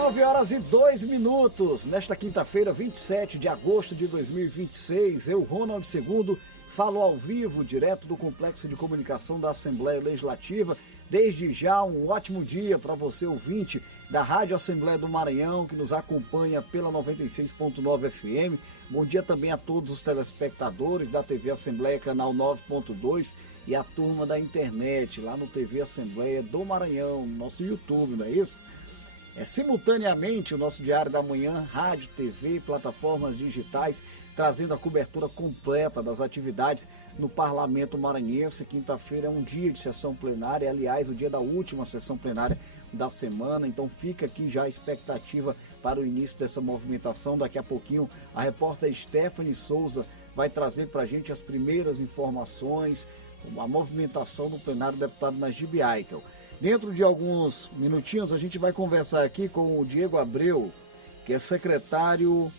9 horas e 2 minutos. Nesta quinta-feira, 27 de agosto de 2026, eu, Ronald II, falo ao vivo, direto do Complexo de Comunicação da Assembleia Legislativa. Desde já, um ótimo dia para você, ouvinte da Rádio Assembleia do Maranhão, que nos acompanha pela 96.9 FM. Bom dia também a todos os telespectadores da TV Assembleia, canal 9.2, e a turma da internet, lá no TV Assembleia do Maranhão, no nosso YouTube, não é isso? Simultaneamente, o nosso Diário da Manhã, rádio, TV, plataformas digitais, trazendo a cobertura completa das atividades no Parlamento Maranhense. Quinta-feira é um dia de sessão plenária, aliás, o dia da última sessão plenária da semana, então fica aqui já a expectativa para o início dessa movimentação. Daqui a pouquinho a repórter Stephanie Souza vai trazer para a gente as primeiras informações, a movimentação do plenário do deputado Najib Aikel. Dentro de alguns minutinhos a gente vai conversar aqui com o Diego Abreu, que é secretário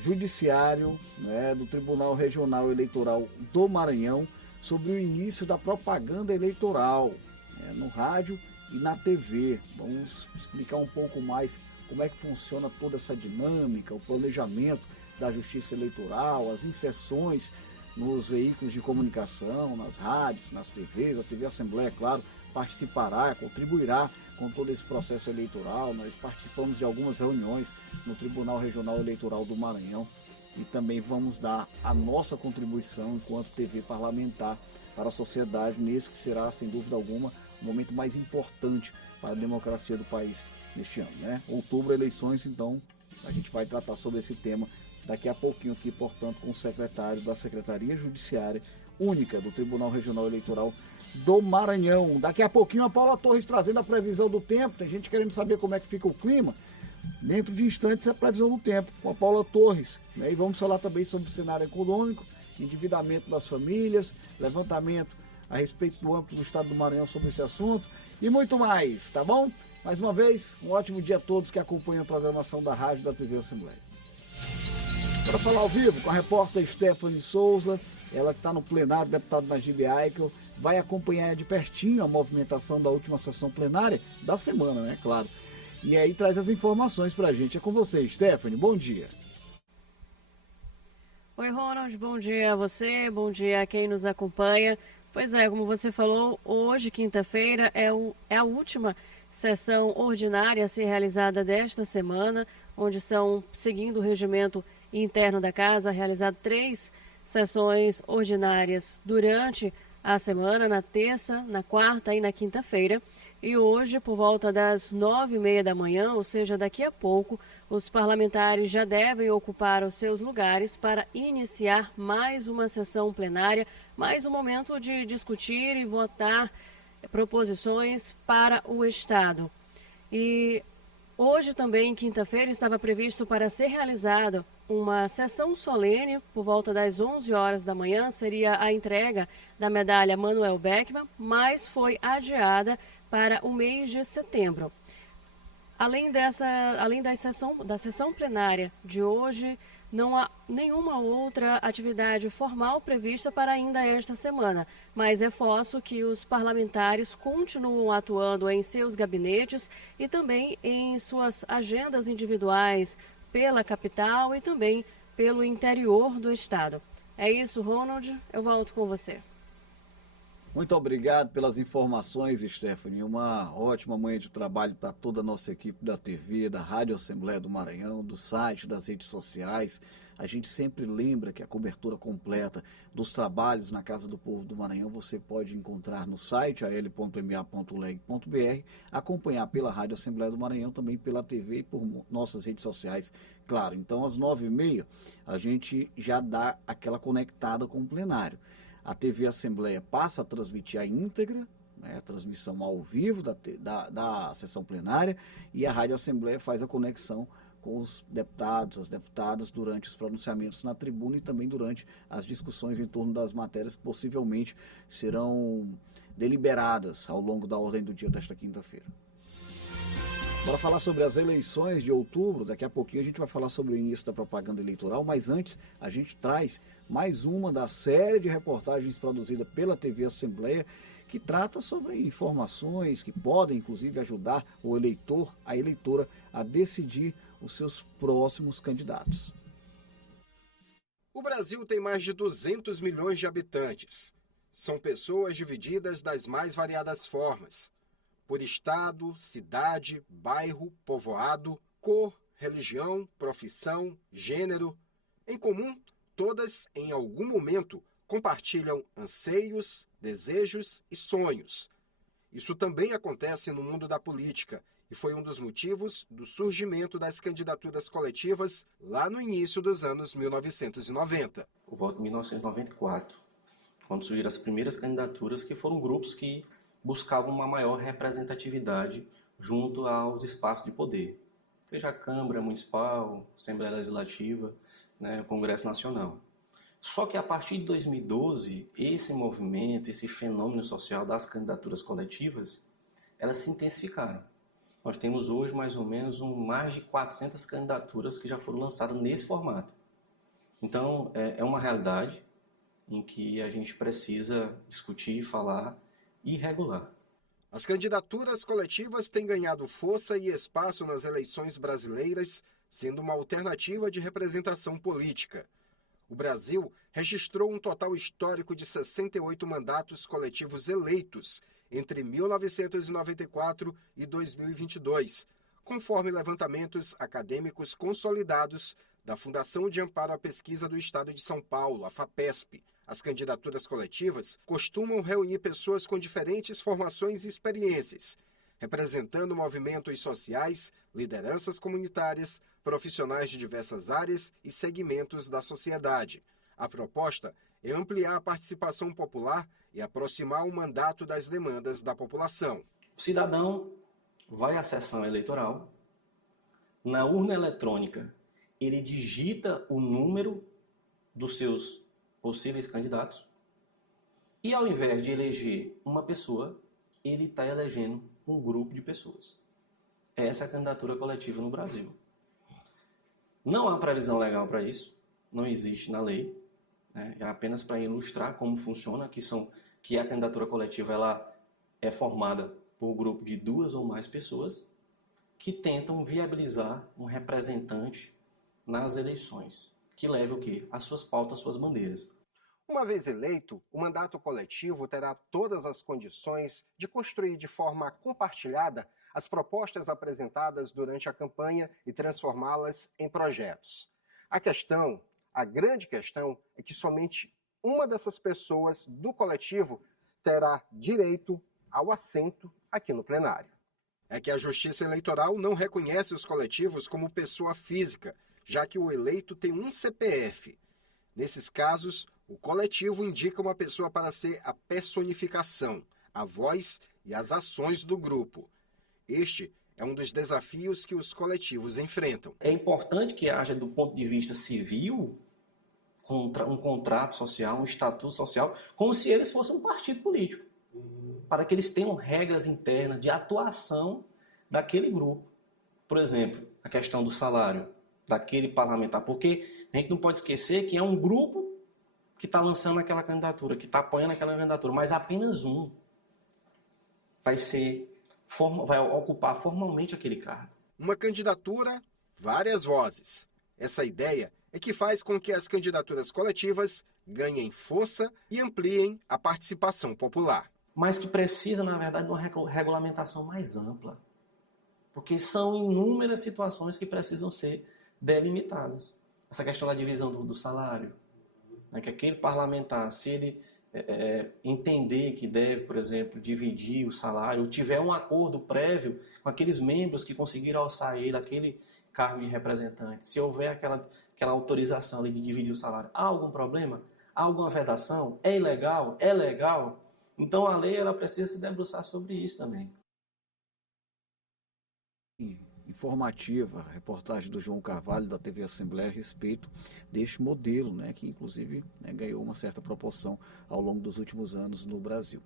judiciário, né, do Tribunal Regional Eleitoral do Maranhão, sobre o início da propaganda eleitoral, né, no rádio e na TV. Vamos explicar um pouco mais como é que funciona toda essa dinâmica, o planejamento da Justiça Eleitoral, as inserções nos veículos de comunicação, nas rádios, nas TVs. A TV Assembleia, claro, participará, contribuirá com todo esse processo eleitoral. Nós participamos de algumas reuniões no Tribunal Regional Eleitoral do Maranhão e também vamos dar a nossa contribuição enquanto TV parlamentar para a sociedade nesse que será, sem dúvida alguma, o momento mais importante para a democracia do país neste ano, né? Outubro, eleições, então a gente vai tratar sobre esse tema daqui a pouquinho aqui, portanto, com o secretário da Secretaria Judiciária Única do Tribunal Regional Eleitoral do Maranhão. Daqui a pouquinho a Paula Torres trazendo a previsão do tempo. Tem gente querendo saber como é que fica o clima. Dentro de instantes a previsão do tempo com a Paula Torres, né? E vamos falar também sobre o cenário econômico, endividamento das famílias, levantamento a respeito do âmbito do estado do Maranhão sobre esse assunto e muito mais, tá bom? Mais uma vez, um ótimo dia a todos que acompanham a programação da Rádio da TV Assembleia. Para falar ao vivo com a repórter Stephanie Souza, ela que está no plenário, deputado Najib Aikel, vai acompanhar de pertinho a movimentação da última sessão plenária da semana, né, claro. E aí traz as informações para a gente. É com você, Stephanie, bom dia. Oi, Ronald, bom dia a você, bom dia a quem nos acompanha. Pois é, como você falou, hoje, quinta-feira, é a última sessão ordinária a ser realizada desta semana, onde são, seguindo o regimento interno da Casa, realizadas 3 sessões ordinárias durante a semana, na terça, na quarta e na quinta-feira. E hoje, por volta das 9h30 da manhã, ou seja, daqui a pouco, os parlamentares já devem ocupar os seus lugares para iniciar mais uma sessão plenária, mais um momento de discutir e votar proposições para o Estado. E hoje também, quinta-feira, estava previsto para ser realizada uma sessão solene por volta das 11 horas da manhã, seria a entrega da medalha Manuel Beckmann, mas foi adiada para o mês de setembro. Além da sessão plenária de hoje, não há nenhuma outra atividade formal prevista para ainda esta semana, mas reforço que os parlamentares continuam atuando em seus gabinetes e também em suas agendas individuais pela capital e também pelo interior do estado. É isso, Ronald, eu volto com você. Muito obrigado pelas informações, Stephanie. Uma ótima manhã de trabalho para toda a nossa equipe da TV, da Rádio Assembleia do Maranhão, do site, das redes sociais. A gente sempre lembra que a cobertura completa dos trabalhos na Casa do Povo do Maranhão você pode encontrar no site al.ma.leg.br, acompanhar pela Rádio Assembleia do Maranhão, também pela TV e por nossas redes sociais, claro. Então, às 9h30, a gente já dá aquela conectada com o plenário. A TV Assembleia passa a transmitir a íntegra, né, a transmissão ao vivo da sessão plenária, e a Rádio Assembleia faz a conexão com os deputados, as deputadas, durante os pronunciamentos na tribuna e também durante as discussões em torno das matérias que possivelmente serão deliberadas ao longo da ordem do dia desta quinta-feira. Para falar sobre as eleições de outubro, daqui a pouquinho a gente vai falar sobre o início da propaganda eleitoral, mas antes a gente traz mais uma da série de reportagens produzida pela TV Assembleia, que trata sobre informações que podem, inclusive, ajudar o eleitor, a eleitora, a decidir os seus próximos candidatos. O Brasil tem mais de 200 milhões de habitantes. São pessoas divididas das mais variadas formas, por estado, cidade, bairro, povoado, cor, religião, profissão, gênero. Em comum, todas, em algum momento, compartilham anseios, desejos e sonhos. Isso também acontece no mundo da política e foi um dos motivos do surgimento das candidaturas coletivas lá no início dos anos 1990. Por volta de 1994, quando surgiram as primeiras candidaturas, que foram grupos que buscavam uma maior representatividade junto aos espaços de poder, seja a Câmara Municipal, Assembleia Legislativa, o Congresso Nacional. Só que a partir de 2012, esse movimento, esse fenômeno social das candidaturas coletivas, elas se intensificaram. Nós temos hoje mais ou menos mais de 400 candidaturas que já foram lançadas nesse formato. Então, é uma realidade em que a gente precisa discutir, falar e regular. As candidaturas coletivas têm ganhado força e espaço nas eleições brasileiras, sendo uma alternativa de representação política. O Brasil registrou um total histórico de 68 mandatos coletivos eleitos entre 1994 e 2022, conforme levantamentos acadêmicos consolidados da Fundação de Amparo à Pesquisa do Estado de São Paulo, a FAPESP. As candidaturas coletivas costumam reunir pessoas com diferentes formações e experiências, representando movimentos sociais, lideranças comunitárias, profissionais de diversas áreas e segmentos da sociedade. A proposta é ampliar a participação popular e aproximar o mandato das demandas da população. O cidadão vai à sessão eleitoral, na urna eletrônica ele digita o número dos seus possíveis candidatos e, ao invés de eleger uma pessoa, ele está elegendo um grupo de pessoas. Essa é a candidatura coletiva no Brasil. Não há previsão legal para isso, não existe na lei, é apenas para ilustrar como funciona, que a candidatura coletiva ela é formada por um grupo de 2 ou mais pessoas que tentam viabilizar um representante nas eleições, que leve o quê? As suas pautas, as suas bandeiras. Uma vez eleito, o mandato coletivo terá todas as condições de construir de forma compartilhada as propostas apresentadas durante a campanha e transformá-las em projetos. A grande questão é que somente uma dessas pessoas do coletivo terá direito ao assento aqui no plenário. É que a Justiça Eleitoral não reconhece os coletivos como pessoa física, já que o eleito tem um CPF. Nesses casos, o coletivo indica uma pessoa para ser a personificação, a voz e as ações do grupo. Este é um dos desafios que os coletivos enfrentam. É importante que haja, do ponto de vista civil, um contrato social, um estatuto social, como se eles fossem um partido político, para que eles tenham regras internas de atuação daquele grupo. Por exemplo, a questão do salário daquele parlamentar, porque a gente não pode esquecer que é um grupo que está lançando aquela candidatura, que está apoiando aquela candidatura, mas apenas um vai ocupar formalmente aquele cargo. Uma candidatura, várias vozes. Essa ideia é que faz com que as candidaturas coletivas ganhem força e ampliem a participação popular. Mas que precisa, na verdade, de uma regulamentação mais ampla. Porque são inúmeras situações que precisam ser delimitadas. Essa questão da divisão do salário, que aquele parlamentar, se ele entender que deve, por exemplo, dividir o salário, ou tiver um acordo prévio com aqueles membros que conseguiram sair daquele cargo de representante, se houver aquela autorização de dividir o salário, há algum problema? Há alguma vedação? É ilegal? É legal? Então a lei ela precisa se debruçar sobre isso também. Informativa, a reportagem do João Carvalho da TV Assembleia a respeito deste modelo, que inclusive ganhou uma certa proporção ao longo dos últimos anos no Brasil.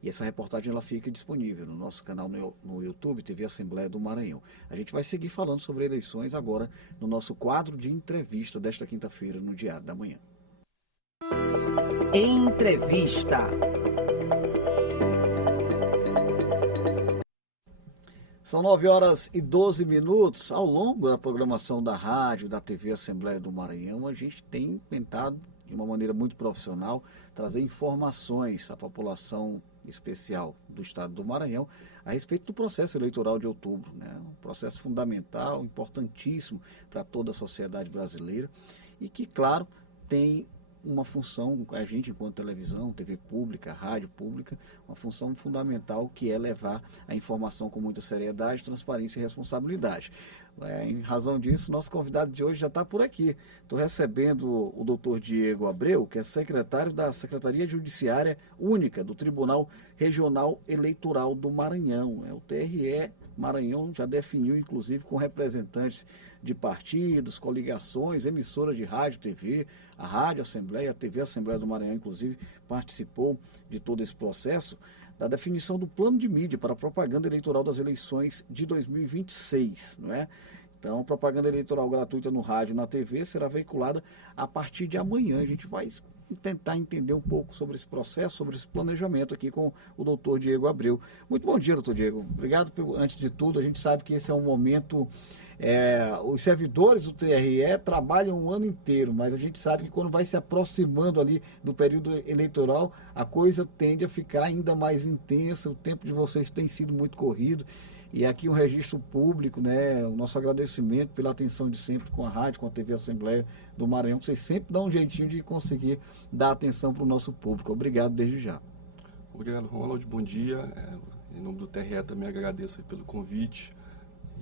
E essa reportagem ela fica disponível no nosso canal no YouTube, TV Assembleia do Maranhão. A gente vai seguir falando sobre eleições agora no nosso quadro de entrevista desta quinta-feira no Diário da Manhã. Entrevista. São 9h12. Ao longo da programação da rádio, da TV Assembleia do Maranhão, a gente tem tentado, de uma maneira muito profissional, trazer informações à população especial do estado do Maranhão a respeito do processo eleitoral de outubro, né? Um processo fundamental, importantíssimo para toda a sociedade brasileira e que, claro, tem uma função, a gente enquanto televisão, TV pública, rádio pública, uma função fundamental que é levar a informação com muita seriedade, transparência e responsabilidade. Em razão disso, nosso convidado de hoje já está por aqui. Estou recebendo o doutor Diego Abreu, que é secretário da Secretaria Judiciária Única do Tribunal Regional Eleitoral do Maranhão. O TRE Maranhão já definiu, inclusive, com representantes de partidos, coligações, emissoras de rádio, TV, a Rádio Assembleia, a TV Assembleia do Maranhão, inclusive, participou de todo esse processo da definição do plano de mídia para a propaganda eleitoral das eleições de 2026, não é? Então, propaganda eleitoral gratuita no rádio e na TV será veiculada a partir de amanhã. A gente vai tentar entender um pouco sobre esse processo, sobre esse planejamento aqui com o doutor Diego Abreu. Muito bom dia, doutor Diego. Obrigado, antes de tudo. A gente sabe que esse é um momento... os servidores do TRE trabalham um ano inteiro, mas a gente sabe que quando vai se aproximando ali do período eleitoral, a coisa tende a ficar ainda mais intensa, o tempo de vocês tem sido muito corrido, e aqui um registro público, né, o nosso agradecimento pela atenção de sempre com a rádio, com a TV Assembleia do Maranhão, vocês sempre dão um jeitinho de conseguir dar atenção para o nosso público. Obrigado desde já. Obrigado, Ronald, bom dia. Em nome do TRE também agradeço pelo convite.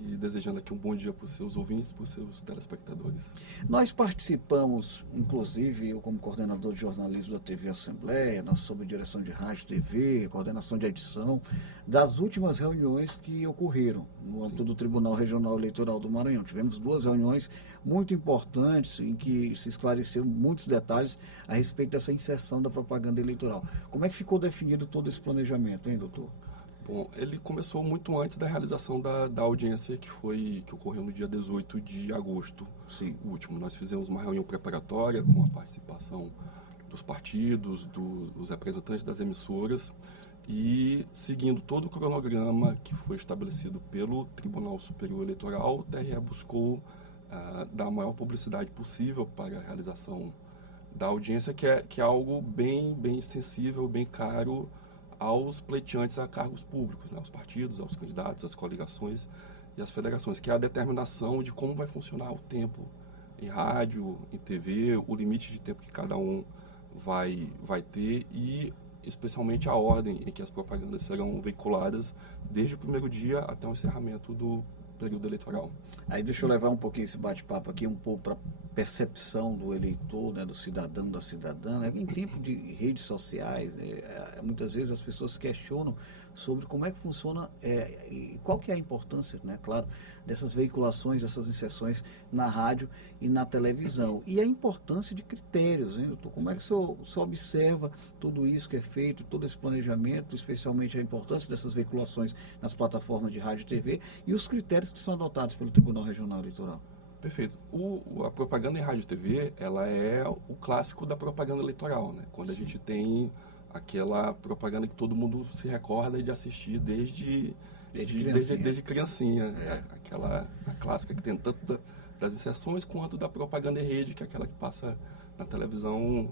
E desejando aqui um bom dia para os seus ouvintes, para os seus telespectadores. Nós participamos, inclusive, eu como coordenador de jornalismo da TV Assembleia, nós sob direção de rádio, TV, coordenação de edição, das últimas reuniões que ocorreram no âmbito do Tribunal Regional Eleitoral do Maranhão. Tivemos 2 reuniões muito importantes em que se esclareceram muitos detalhes a respeito dessa inserção da propaganda eleitoral. Como é que ficou definido todo esse planejamento, hein, doutor? Bom, ele começou muito antes da realização da audiência que ocorreu no dia 18 de agosto. Sim. O último. Nós fizemos uma reunião preparatória com a participação dos partidos, dos representantes das emissoras e, seguindo todo o cronograma que foi estabelecido pelo Tribunal Superior Eleitoral, o TRE buscou dar a maior publicidade possível para a realização da audiência, que é algo bem sensível, bem caro aos pleiteantes a cargos públicos, né, aos partidos, aos candidatos, às coligações e às federações, que é a determinação de como vai funcionar o tempo em rádio, em TV, o limite de tempo que cada um vai ter e especialmente a ordem em que as propagandas serão veiculadas desde o primeiro dia até o encerramento do período eleitoral. Aí deixa eu levar um pouquinho esse bate-papo aqui, um pouco para percepção do eleitor, né, do cidadão, da cidadã. Né? Em tempo de redes sociais, muitas vezes as pessoas questionam sobre como é que funciona e qual que é a importância, né, claro, dessas veiculações, dessas inserções na rádio e na televisão. E a importância de critérios, hein, doutor? Como é que o senhor observa tudo isso que é feito, todo esse planejamento, especialmente a importância dessas veiculações nas plataformas de rádio e TV e os critérios que são adotados pelo Tribunal Regional Eleitoral? Perfeito. A propaganda em rádio e TV, ela é o clássico da propaganda eleitoral, né? Quando a gente tem aquela propaganda que todo mundo se recorda de assistir desde criancinha. A clássica que tem tanto das inserções quanto da propaganda em rede, que é aquela que passa na televisão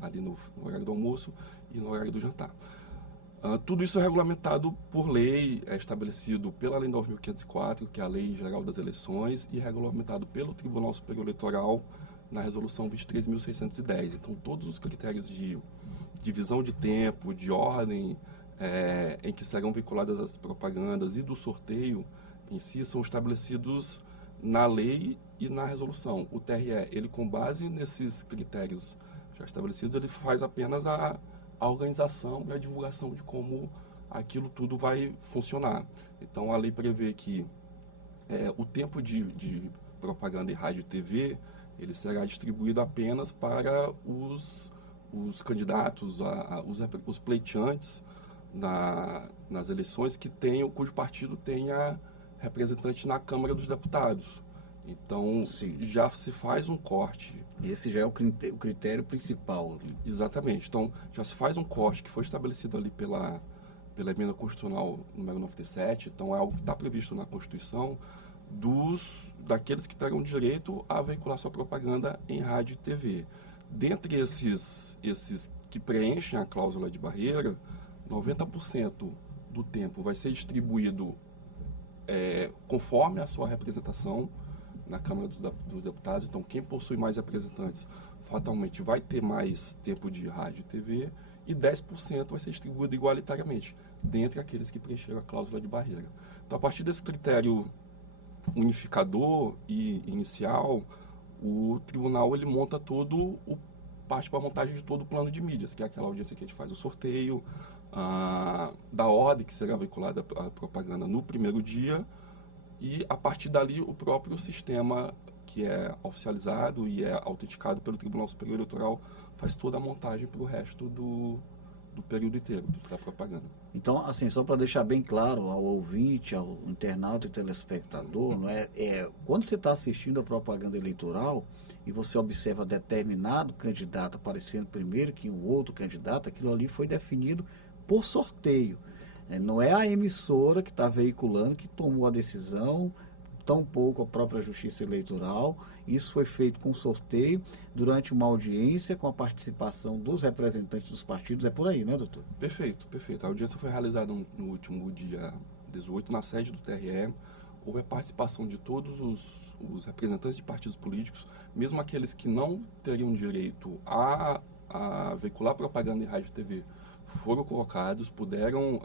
ali no horário do almoço e no horário do jantar. Tudo isso é regulamentado por lei, é estabelecido pela Lei 9.504, que é a Lei Geral das Eleições, e regulamentado pelo Tribunal Superior Eleitoral na Resolução 23.610. Então, todos os critérios de divisão de tempo, de ordem em que serão vinculadas as propagandas e do sorteio em si são estabelecidos na lei e na resolução. O TRE, ele com base nesses critérios já estabelecidos, ele faz apenas a organização e a divulgação de como aquilo tudo vai funcionar. Então, a lei prevê que o tempo de propaganda em rádio e TV, ele será distribuído apenas para os candidatos, os pleiteantes nas eleições cujo partido tenha representante na Câmara dos Deputados. Então, já se faz um corte. Esse já é o critério principal. Exatamente. Então, já se faz um corte que foi estabelecido ali pela emenda constitucional número 97, então é algo que está previsto na Constituição, daqueles que terão direito a veicular sua propaganda em rádio e TV. Dentre esses que preenchem a cláusula de barreira, 90% do tempo vai ser distribuído conforme a sua representação na Câmara dos Deputados. Então, quem possui mais representantes, fatalmente vai ter mais tempo de rádio e TV, e 10% vai ser distribuído igualitariamente, dentre aqueles que preencheram a cláusula de barreira. Então, a partir desse critério unificador e inicial, o tribunal ele monta parte para a montagem de todo o plano de mídias, que é aquela audiência que a gente faz o sorteio, da ordem que será veiculada a propaganda no primeiro dia, e a partir dali o próprio sistema que é oficializado e é autenticado pelo Tribunal Superior Eleitoral faz toda a montagem para o resto do período inteiro da propaganda. Então, assim, só para deixar bem claro ao ouvinte, ao internauta e telespectador, não quando você está assistindo a propaganda eleitoral e você observa determinado candidato aparecendo primeiro que um outro candidato, aquilo ali foi definido por sorteio. Não é a emissora que está veiculando que tomou a decisão, tampouco a própria Justiça Eleitoral. Isso foi feito com sorteio durante uma audiência com a participação dos representantes dos partidos. É por aí, né, doutor? Perfeito, perfeito. A audiência foi realizada no último dia 18, na sede do TRE. Houve a participação de todos os representantes de partidos políticos, mesmo aqueles que não teriam direito a veicular propaganda em rádio e TV, foram colocados, puderam,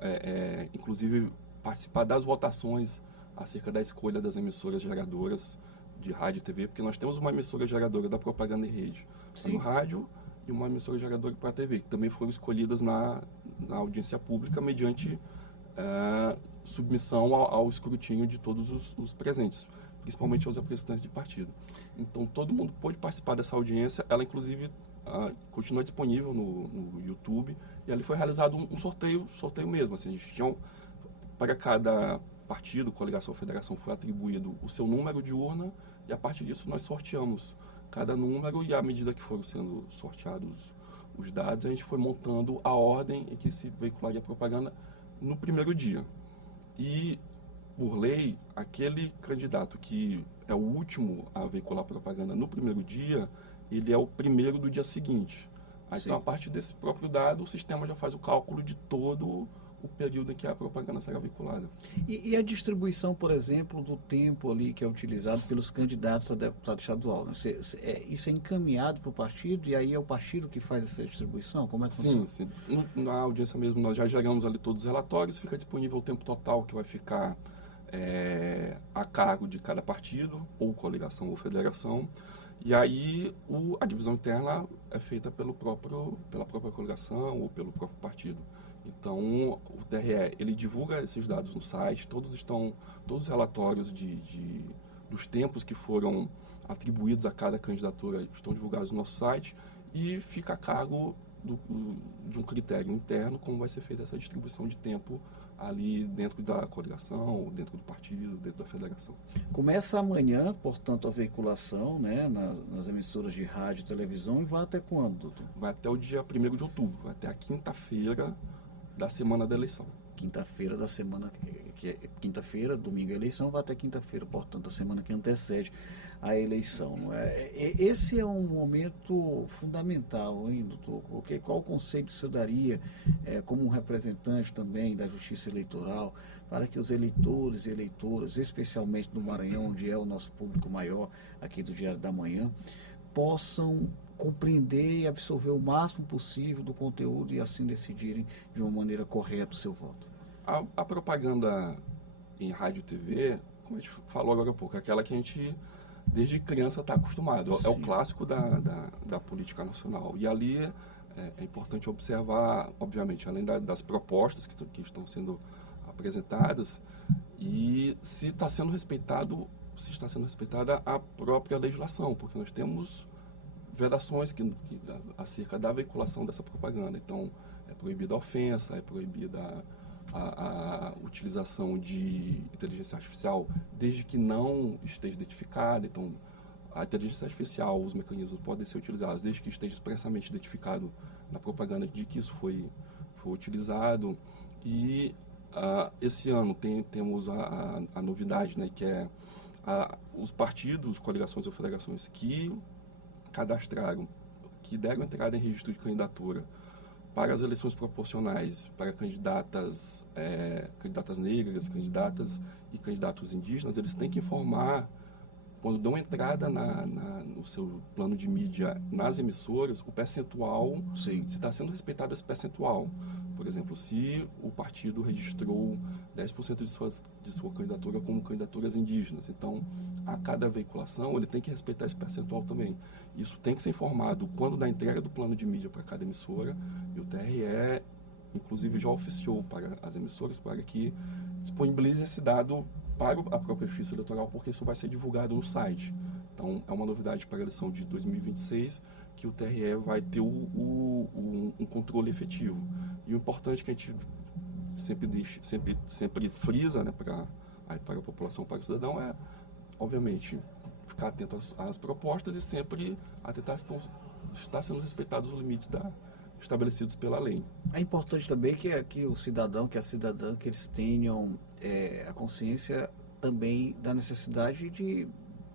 inclusive, participar das votações acerca da escolha das emissoras geradoras de rádio e TV, porque nós temos uma emissora geradora da propaganda em rede no rádio e uma emissora geradora para a TV, que também foram escolhidas na audiência pública mediante submissão ao escrutínio de todos os presentes, principalmente aos representantes de partido. Então, todo mundo pôde participar dessa audiência. Ela, inclusive, continua disponível no YouTube, e ali foi realizado um sorteio mesmo. Assim, a gente tinha, para cada partido, coligação ou federação, foi atribuído o seu número de urna, e a partir disso nós sorteamos cada número, e à medida que foram sendo sorteados os dados, a gente foi montando a ordem em que se veicularia a propaganda no primeiro dia. E, por lei, aquele candidato que é o último a veicular propaganda no primeiro dia, ele é o primeiro do dia seguinte. Então, a partir desse próprio dado, o sistema já faz o cálculo de todo o período em que a propaganda será veiculada. E a distribuição, por exemplo, do tempo ali que é utilizado pelos candidatos a deputado estadual, né? Isso é encaminhado para o partido, e aí é o partido que faz essa distribuição? Como é que funciona? Sim. Na audiência mesmo, nós já geramos ali todos os relatórios, fica disponível o tempo total que vai ficar a cargo de cada partido, ou coligação ou federação. E aí a divisão interna é feita pela própria coligação ou pelo próprio partido. Então, o TRE, ele divulga esses dados no site, todos os relatórios dos tempos que foram atribuídos a cada candidatura estão divulgados no nosso site, e fica a cargo de um critério interno como vai ser feita essa distribuição de tempo ali dentro da coligação, dentro do partido, dentro da federação. Começa amanhã, portanto, a veiculação, né, nas emissoras de rádio e televisão, e vai até quando, doutor? Vai até o dia 1º de outubro, vai até a quinta-feira da semana da eleição. Quinta-feira da semana, que é quinta-feira, domingo a eleição, vai até quinta-feira, portanto, a semana que antecede a eleição. Esse é um momento fundamental, hein, doutor? Qual o conselho que o senhor daria, como um representante também da Justiça Eleitoral, para que os eleitores e eleitoras, especialmente no Maranhão, onde é o nosso público maior aqui do Diário da Manhã, possam compreender e absorver o máximo possível do conteúdo e assim decidirem de uma maneira correta o seu voto? A propaganda em rádio e TV, como a gente falou agora há pouco, é aquela que a gente desde criança está acostumado. Sim. É o clássico da política nacional. E ali é importante observar, obviamente, além das propostas que estão sendo apresentadas, e se está sendo respeitada a própria legislação, porque nós temos vedações acerca da veiculação dessa propaganda. Então, é proibida a ofensa, é proibida a utilização de inteligência artificial desde que não esteja identificada. Então, a inteligência artificial, os mecanismos podem ser utilizados desde que esteja expressamente identificado na propaganda de que isso foi utilizado. E esse ano temos a novidade, né, que é os partidos, coligações ou federações que cadastraram, que deram entrada em registro de candidatura para as eleições proporcionais, para candidatas negras, candidatas e candidatos indígenas, eles têm que informar, quando dão entrada no seu plano de mídia nas emissoras, o percentual, Sim. se está sendo respeitado esse percentual. Por exemplo, se o partido registrou 10% de sua candidatura como candidaturas indígenas, então, a cada veiculação, ele tem que respeitar esse percentual também. Isso tem que ser informado quando da entrega do plano de mídia para cada emissora, e o TRE, inclusive, já oficiou para as emissoras para que disponibilize esse dado para a própria Justiça Eleitoral, porque isso vai ser divulgado no site. Então, é uma novidade para a eleição de 2026, que o TRE vai ter um controle efetivo. E o importante que a gente sempre frisa, né, para a população, para o cidadão, é, obviamente, ficar atento às propostas e sempre atentar se está sendo respeitados os limites estabelecidos pela lei. É importante também que o cidadão, que a cidadã, que eles tenham a consciência também da necessidade de...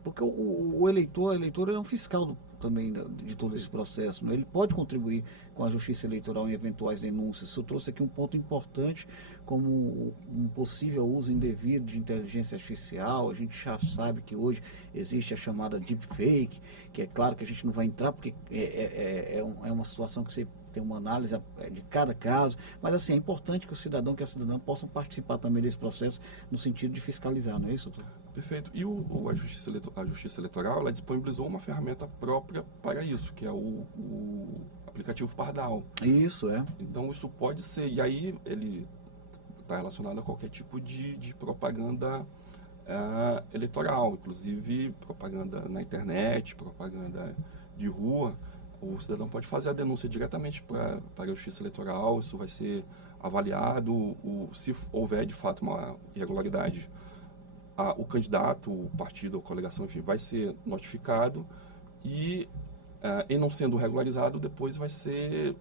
Porque o eleitor é um fiscal também de todo esse processo, né? Ele pode contribuir com a justiça eleitoral em eventuais denúncias. Eu trouxe aqui um ponto importante, como um possível uso indevido de inteligência artificial. A gente já sabe que hoje existe a chamada deepfake, que é claro que a gente não vai entrar, porque é uma situação que você tem uma análise de cada caso, mas assim, é importante que o cidadão, que a cidadã possam participar também desse processo no sentido de fiscalizar, não é isso, doutor? Perfeito. E a Justiça Eleitoral, ela disponibilizou uma ferramenta própria para isso, que é o aplicativo Pardal. Isso, é. Então, isso pode ser... E aí, ele está relacionado a qualquer tipo de propaganda eleitoral, inclusive propaganda na internet, propaganda de rua. O cidadão pode fazer a denúncia diretamente para a Justiça Eleitoral, isso vai ser avaliado, se houver de fato uma irregularidade, o candidato, o partido, a coligação, enfim, vai ser notificado e, em não sendo regularizado, depois vai ser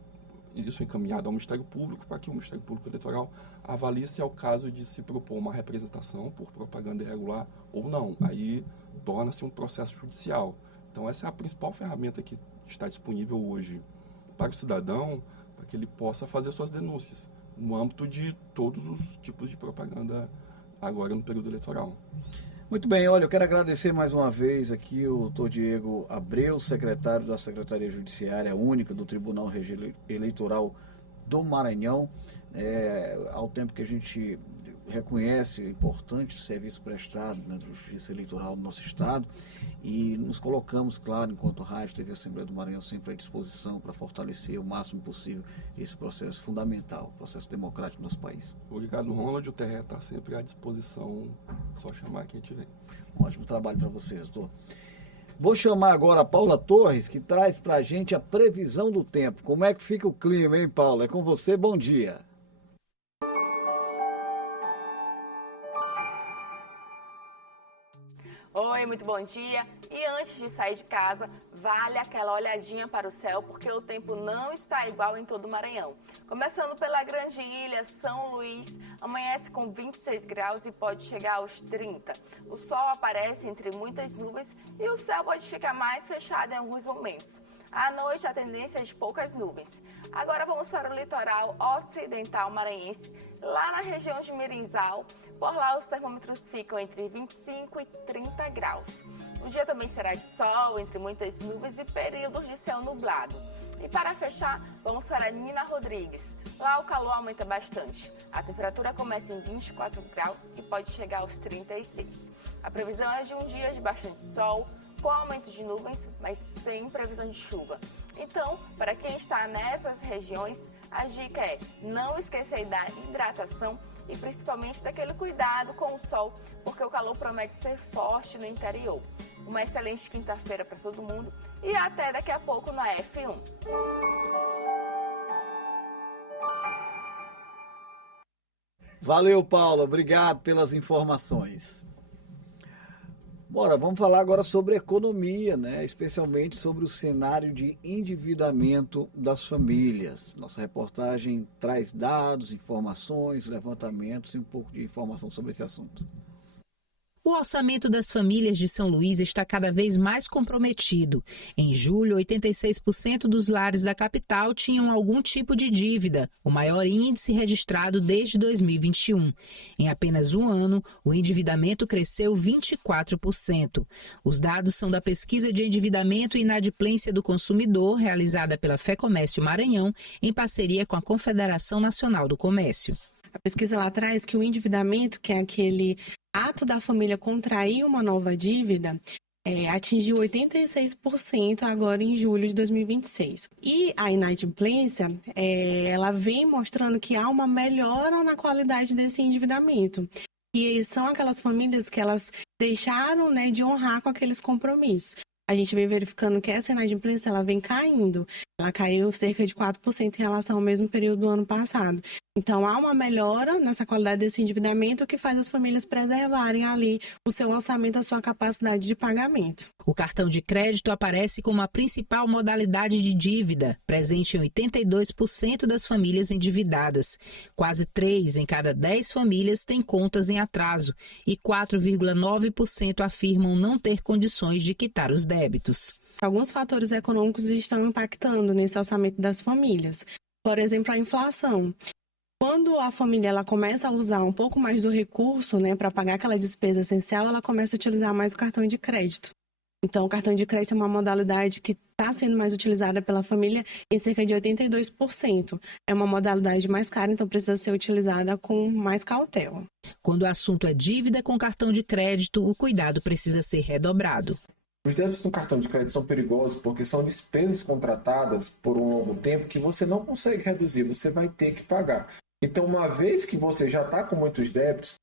isso encaminhado ao Ministério Público para que o Ministério Público Eleitoral avalie se é o caso de se propor uma representação por propaganda irregular ou não. Aí torna-se um processo judicial. Então, essa é a principal ferramenta que está disponível hoje para o cidadão, para que ele possa fazer suas denúncias no âmbito de todos os tipos de propaganda agora no período eleitoral. Muito bem, olha, eu quero agradecer mais uma vez aqui o doutor Diego Abreu, secretário da Secretaria Judiciária Única do Tribunal Eleitoral do Maranhão. Ao tempo que a gente reconhece o importante serviço prestado na Justiça Eleitoral do nosso Estado e nos colocamos, claro, enquanto Rádio TV Assembleia do Maranhão, sempre à disposição para fortalecer o máximo possível esse processo fundamental, processo democrático do nosso país. Obrigado, Ronald. O TRE está sempre à disposição, só chamar que a gente vem. Um ótimo trabalho para vocês, doutor. Vou chamar agora a Paula Torres, que traz para a gente a previsão do tempo. Como é que fica o clima, hein, Paula? É com você, bom dia. Oi, muito bom dia. E antes de sair de casa, vale aquela olhadinha para o céu, porque o tempo não está igual em todo o Maranhão. Começando pela Grande Ilha, São Luís, amanhece com 26 graus e pode chegar aos 30. O sol aparece entre muitas nuvens e o céu pode ficar mais fechado em alguns momentos. À noite, a tendência é de poucas nuvens. Agora vamos para o litoral ocidental maranhense, lá na região de Mirinzal. Por lá, os termômetros ficam entre 25 e 30 graus. O dia também será de sol, entre muitas nuvens e períodos de céu nublado. E para fechar, vamos para Nina Rodrigues. Lá o calor aumenta bastante. A temperatura começa em 24 graus e pode chegar aos 36. A previsão é de um dia de bastante sol, com aumento de nuvens, mas sem previsão de chuva. Então, para quem está nessas regiões, a dica é não esquecer da hidratação e principalmente daquele cuidado com o sol, porque o calor promete ser forte no interior. Uma excelente quinta-feira para todo mundo e até daqui a pouco na F1. Valeu, Paula. Obrigado pelas informações. Bora, vamos falar agora sobre economia, né? Especialmente sobre o cenário de endividamento das famílias. Nossa reportagem traz dados, informações, levantamentos e um pouco de informação sobre esse assunto. O orçamento das famílias de São Luís está cada vez mais comprometido. Em julho, 86% dos lares da capital tinham algum tipo de dívida, o maior índice registrado desde 2021. Em apenas um ano, o endividamento cresceu 24%. Os dados são da pesquisa de endividamento e inadimplência do consumidor, realizada pela FEComércio Maranhão, em parceria com a Confederação Nacional do Comércio. A pesquisa lá traz que o endividamento, que é aquele ato da família contrair uma nova dívida, atingiu 86% agora em julho de 2026. E a inadimplência, ela vem mostrando que há uma melhora na qualidade desse endividamento. E são aquelas famílias que elas deixaram, né, de honrar com aqueles compromissos. A gente vem verificando que essa inadimplência ela vem caindo. Ela caiu cerca de 4% em relação ao mesmo período do ano passado. Então, há uma melhora nessa qualidade desse endividamento que faz as famílias preservarem ali o seu orçamento, a sua capacidade de pagamento. O cartão de crédito aparece como a principal modalidade de dívida, presente em 82% das famílias endividadas. Quase 3 em cada 10 famílias têm contas em atraso e 4,9% afirmam não ter condições de quitar os débitos. Alguns fatores econômicos estão impactando nesse orçamento das famílias. Por exemplo, a inflação. Quando a família ela começa a usar um pouco mais do recurso, né, para pagar aquela despesa essencial, ela começa a utilizar mais o cartão de crédito. Então, o cartão de crédito é uma modalidade que está sendo mais utilizada pela família em cerca de 82%. É uma modalidade mais cara, então precisa ser utilizada com mais cautela. Quando o assunto é dívida com cartão de crédito, o cuidado precisa ser redobrado. Os débitos no cartão de crédito são perigosos porque são despesas contratadas por um longo tempo que você não consegue reduzir, você vai ter que pagar. Então, uma vez que você já está com muitos débitos,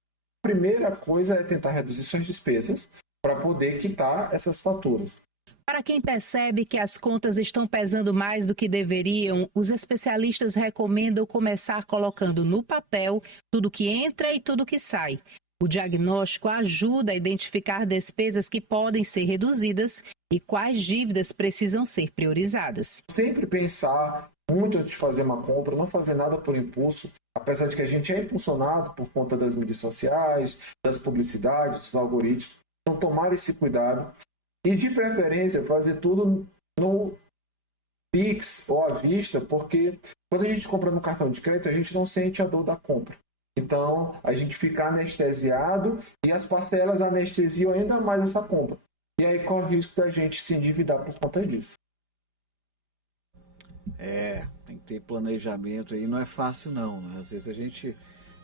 a primeira coisa é tentar reduzir suas despesas para poder quitar essas faturas. Para quem percebe que as contas estão pesando mais do que deveriam, os especialistas recomendam começar colocando no papel tudo que entra e tudo que sai. O diagnóstico ajuda a identificar despesas que podem ser reduzidas e quais dívidas precisam ser priorizadas. Sempre pensar muito antes de fazer uma compra, não fazer nada por impulso, apesar de que a gente é impulsionado por conta das mídias sociais, das publicidades, dos algoritmos. Então, tomar esse cuidado e, de preferência, fazer tudo no Pix ou à vista, porque quando a gente compra no cartão de crédito, a gente não sente a dor da compra. Então, a gente fica anestesiado e as parcelas anestesiam ainda mais essa compra. E aí corre o risco da gente se endividar por conta disso. Tem que ter planejamento aí, não é fácil não, né? Às vezes a gente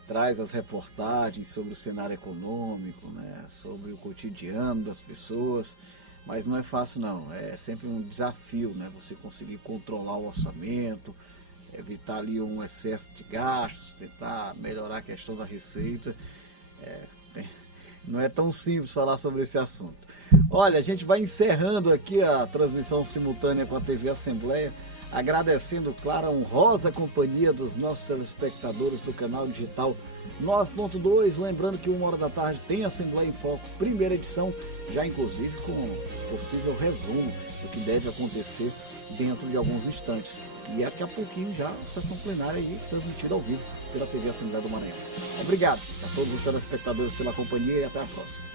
traz as reportagens sobre o cenário econômico, né? Sobre o cotidiano das pessoas, mas não é fácil não, é sempre um desafio, né? Você conseguir controlar o orçamento, evitar ali um excesso de gastos, tentar melhorar a questão da receita. Não é tão simples falar sobre esse assunto. Olha, a gente vai encerrando aqui a transmissão simultânea com a TV Assembleia, agradecendo, claro, a honrosa companhia dos nossos telespectadores do canal digital 9.2, lembrando que 1h da tarde tem Assembleia em Foco, primeira edição, já inclusive com possível resumo do que deve acontecer dentro de alguns instantes. E daqui a pouquinho já a sessão plenária aí transmitida ao vivo pela TV Assembleia do Maranhão. Obrigado a todos os telespectadores pela companhia e até a próxima.